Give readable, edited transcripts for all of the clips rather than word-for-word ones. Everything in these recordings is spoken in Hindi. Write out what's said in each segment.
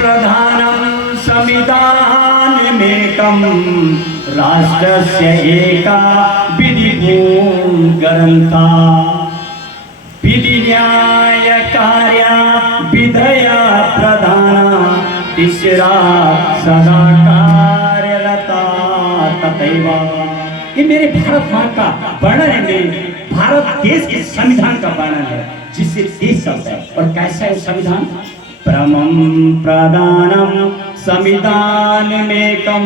प्रधानं संविधानमेकं राष्ट्रस्य एका विधिभूं ग्रन्था विधिन्यायकार्या विधया प्रधाना तिसरा सदा कार्यरता तथैव। ये मेरे भारत माँ का वर्णन है, मेरे भारत देश के संविधान का वर्णन है जिससे देश चलता है। और कैसा है संविधान? परमं प्रधानं संविधानमेकं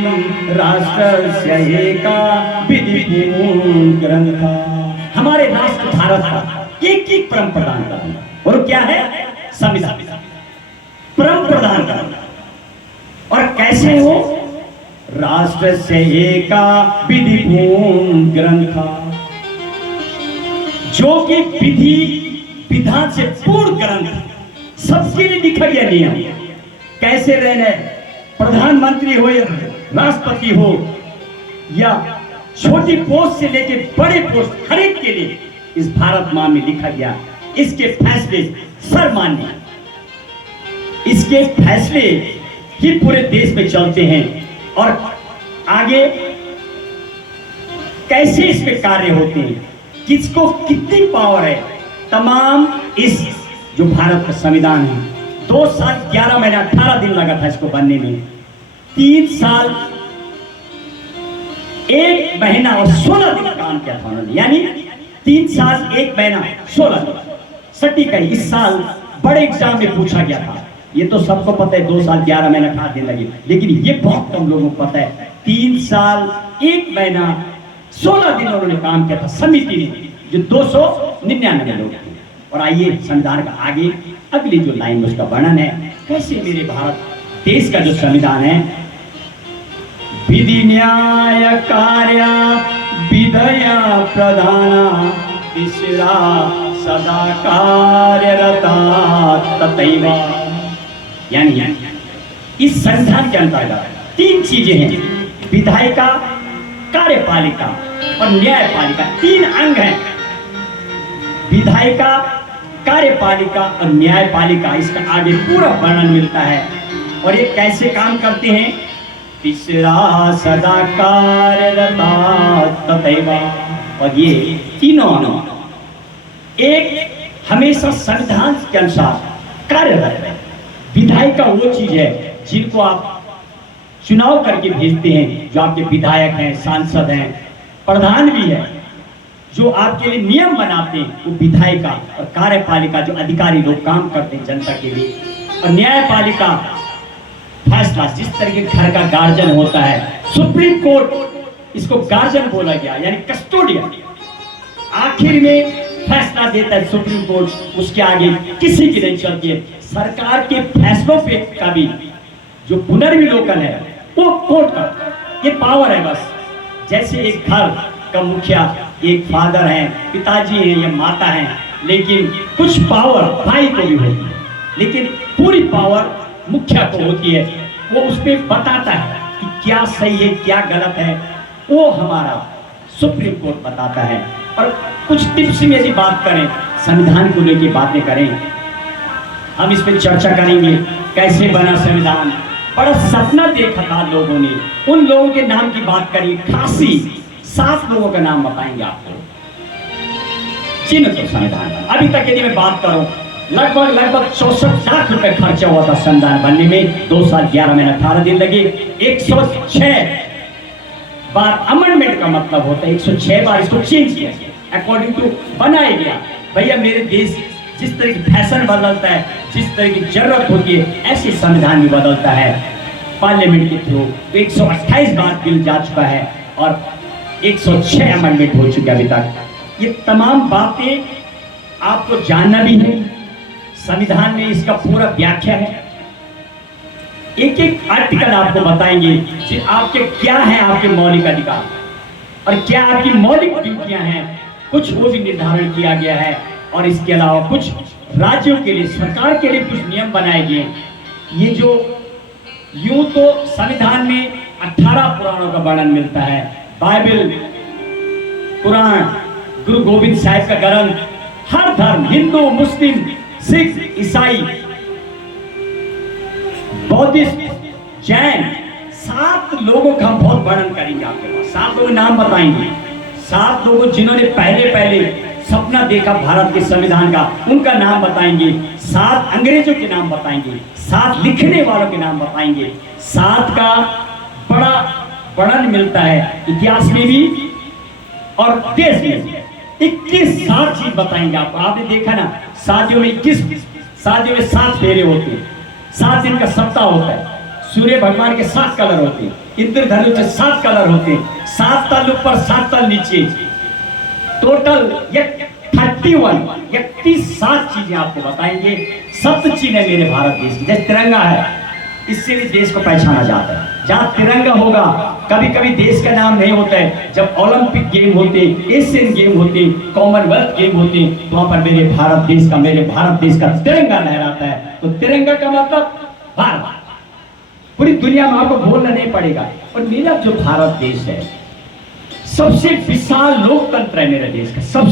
राष्ट्रस्य एका विधिभूं ग्रन्था। हमारे राष्ट्र भारत का एक परम प्रधान करना, और क्या है? संविधान परम प्रधान करना। और कैसे हो? राष्ट्र से एका विधिभूं ग्रंथा, जो कि विधि विधान से पूर्ण ग्रंथ, सबके लिए लिखा गया नियम, कैसे रहना है। प्रधानमंत्री हो या राष्ट्रपति हो या छोटी पोस्ट से लेकर बड़े पोस्ट, हर एक के लिए इस भारत माँ में लिखा गया। इसके फैसले सर्वमान्य, इसके फैसले ही पूरे देश में चलते हैं। और आगे कैसे इसमें कार्य होते हैं, किसको कितनी पावर है, तमाम इस जो भारत का संविधान है 2 साल 11 महीना 18 दिन लगा था इसको बनने में। 3 साल 1 महीना और 16 दिन काम किया था उन्होंने, यानी 3 साल 1 महीना 16 दिन सटीक है। इस साल बड़े एग्जाम में पूछा गया था, ये तो सबको पता है 2 साल 11 महीना 18 दिन लगे, लेकिन ये बहुत कम लोगों को पता है 3 साल 1 महीना 16 दिन उन्होंने काम किया था समिति ने, जो 299 लोग थे। और आइए संविधान का आगे अगली जो लाइन उसका वर्णन है, कैसे मेरे भारत देश का जो संविधान है, विधि न्याय कार्य विधया प्रधाना तिसरा सदा कार्यरता तथैव। यानी इस संविधान के अंतर्गत 3 चीजें हैं, विधायिका, कार्यपालिका और न्यायपालिका। 3 अंग हैं, विधायिका, कार्यपालिका और न्यायपालिका। इसका आगे पूरा वर्णन मिलता है। और ये कैसे काम करते हैं? तिसरा सदा कार्यरता तथैव। और ये तीनों एक हमेशा संविधान के अनुसार कार्यरत है। विधायिका वो चीज है जिनको आप चुनाव करके भेजते हैं, जो आपके विधायक हैं, सांसद हैं, प्रधान भी है, जो आपके लिए नियम बनाते हैं, वो विधायिका। और कार्यपालिका जो अधिकारी लोग काम करते हैं जनता के लिए। और न्यायपालिका फैसला, जिस तरह के घर का गार्जियन होता है, सुप्रीम कोर्ट इसको गार्जियन बोला गया, यानी कस्टोडियन। आखिर में फैसला देता है सुप्रीम कोर्ट, उसके आगे किसी की नहीं चलती है। सरकार के फैसलों पे का भी जो पुनर्विलोकन है वो कोर्ट का, ये पावर है बस। जैसे एक घर का मुखिया एक फादर है, पिताजी है या माता है, लेकिन कुछ पावर भाई को भी होती है, लेकिन पूरी पावर मुखिया को होती है। वो उस पर बताता है कि क्या सही है क्या गलत है, वो हमारा सुप्रीम कोर्ट बताता है। और कुछ टिप्स में यदि बात करें, संविधान को लेकर बातें करें, हम इस पर चर्चा करेंगे कैसे बना संविधान। बड़ा सपना देखा था लोगों ने, उन लोगों के नाम की बात करिए, खासी 7 लोगों का नाम बताएंगे आपको जिन तो संविधान। अभी तक यदि मैं बात करूं, लगभग 64 लाख रुपए खर्चा हुआ था संविधान बनने में। 2 साल 11 महीना 18 दिन लगे। 106 बार अमेंडमेंट का मतलब होता है 106 बार इसको चेंज किया गया, अकॉर्डिंग टू बनाया गया। भैया मेरे देश जिस तरह की फैशन बदलता है, जिस तरह की जरूरत होती है, ऐसे संविधान भी बदलता है पार्लियामेंट के थ्रू। 128 बार बिल जा चुका है और 106 अमेंडमेंट हो चुके अभी तक। ये तमाम बातें आपको जानना भी है, संविधान में इसका पूरा व्याख्या है। एक एक आर्टिकल आपको बताएंगे कि आपके क्या है, आपके मौलिक अधिकार और क्या आपकी मौलिक ड्यूटियां हैं, कुछ वो भी निर्धारण किया गया है। और इसके अलावा कुछ राज्यों के लिए, सरकार के लिए कुछ नियम बनाए गए। ये जो यूं तो संविधान में 18 पुराणों का वर्णन मिलता है, बाइबल, कुरान, गुरु गोविंद साहिब का ग्रंथ, हर धर्म, हिंदू, मुस्लिम, सिख, ईसाई, बौद्धिस्ट, जैन, 7 लोगों का हम बहुत वर्णन करेंगे आपके पास। 7 लोगों के नाम बताएंगे, 7 लोगों जिन्होंने पहले सपना देखा भारत के संविधान का, उनका नाम बताएंगे। 7 अंग्रेजों के नाम बताएंगे, 7 लिखने वालों के नाम बताएंगे। 7 का बड़ा वर्णन मिलता है इतिहास में भी और देश में। 21 7 चीज बताएंगे आपको। आपने देखा ना, शादियों में 7 फेरे होते हैं, 7 दिन का सप्ताह होता है, सूर्य भगवान के 7 कलर होते हैं, इंद्रधनुष के 7 कलर होते हैं, 7 तल ऊपर 7 तल नीचे, टोटल 31 7 चीजें आपको बताएंगे। सप्त चिन्ह है मेरे भारत देश की, जैसे तिरंगा है, इससे भी देश को पहचाना जाता है। जहां तिरंगा होगा, कभी कभी देश का नाम नहीं होता है। जब ओलंपिक गेम होते, एशियन गेम होते, कॉमनवेल्थ गेम होते, तो वहां पर मेरे भारत देश का तिरंगा लहराता है। तो तिरंगा का मतलब भारत, पूरी दुनिया में आपको बोलना नहीं पड़ेगा। और मेरा जो भारत देश है, सबसे विशाल लोकतंत्र है मेरे देश का, सबसे